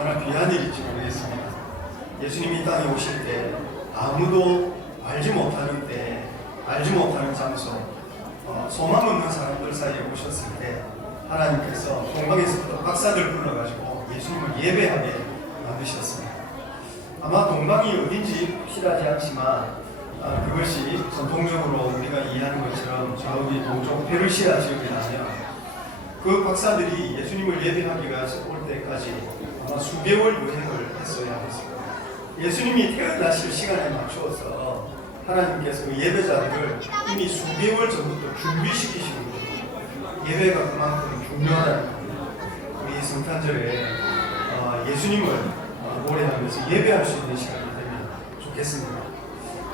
얼마나 귀한 일인지 모르겠습니다. 예수님이 이 땅에 오실 때 아무도 알지 못하는 때, 알지 못하는 장소, 어, 소망 없는 사람들 사이에 오셨을 때 하나님께서 동방에서부터 박사들 불러가지고 예수님을 예배하게 만드셨습니다. 아마 동방이 어딘지 확실하지 않지만 아, 그것이 전통적으로 우리가 이해하는 것처럼 저기 동쪽 페르시아 지역에 나면 그 박사들이 예수님을 예배하기가 올 때까지 아마 수개월 여행을 했어야 했습니다. 예수님이 태어나실 시간에 맞추어서 하나님께서 그 예배자들을 이미 수개월 전부터 준비시키시는 거예요. 예배가 그만큼 중요하다는 거예요. 우리 성탄절에 어, 예수님을 어, 노래하면서 예배할 수 있는 시간이 되면 좋겠습니다.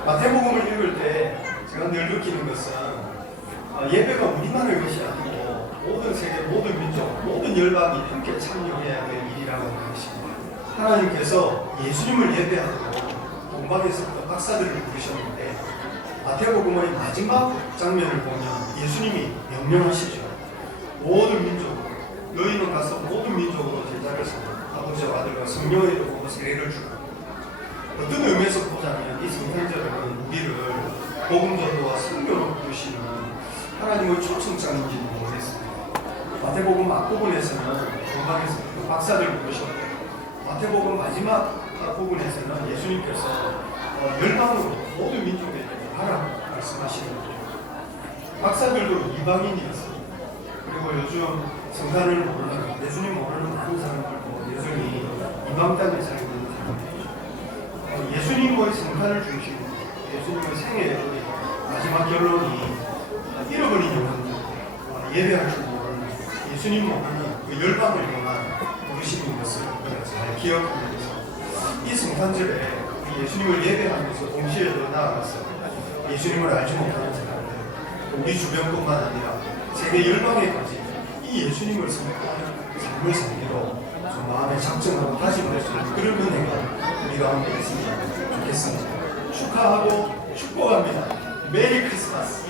마태복음을 읽을 때 제가 늘 느끼는 것은 어, 예배가 우리만의 것이 아니고 모든 세계, 모든 민족, 모든 열방이 함께 참여해야 것입니다. 하나님께서 예수님을 예배하고 동방에서부터 박사들을 부르셨는데 마태복음의 마지막 장면을 보면 예수님이 명령하시죠. 모든 민족, 너희는 가서 모든 민족으로 제자를 삼아 아버지와 아들과 성령의 이름으로 세례를 주라. 어떤 의미에서 보자면 이 성탄절은 우리를 복음전도와 성교로 부르시는 하나님의 초청장인지는 모르겠습니다. 마태복음 앞부분에서는 동방에서 그 박사를 부르셨고 마태복음 마지막 부분에서는 예수님께서 어, 열방으로 모든 민족에게 가라 말씀하시는 거죠. 박사들도 이방인이었어요. 그리고 요즘 성탄을 모르는 예수님 모르는 많은 사람들도 여전히 이방 땅에 살고 있는 사람들이죠. 어, 예수님의 성탄을 중심으로 예수님의 생애의 마지막 결론이 어, 잃어버린 영혼들 어, 예배할 줄 모르는 예수님 모르는 그 열방을 향한 잘 기억하면서 이 성탄절에 예수님을 예배하면서 동시에 더 나아가서 예수님을 알지 못하는 사람들 우리 주변뿐만 아니라 세계 열방에까지 이 예수님을 선포하는 삶을 살기로 좀 마음에 작정하고 다짐할 수 있는 그런 은혜가 우리 가운데 있으면 좋겠습니다. 축하하고 축복합니다. 메리 크리스마스.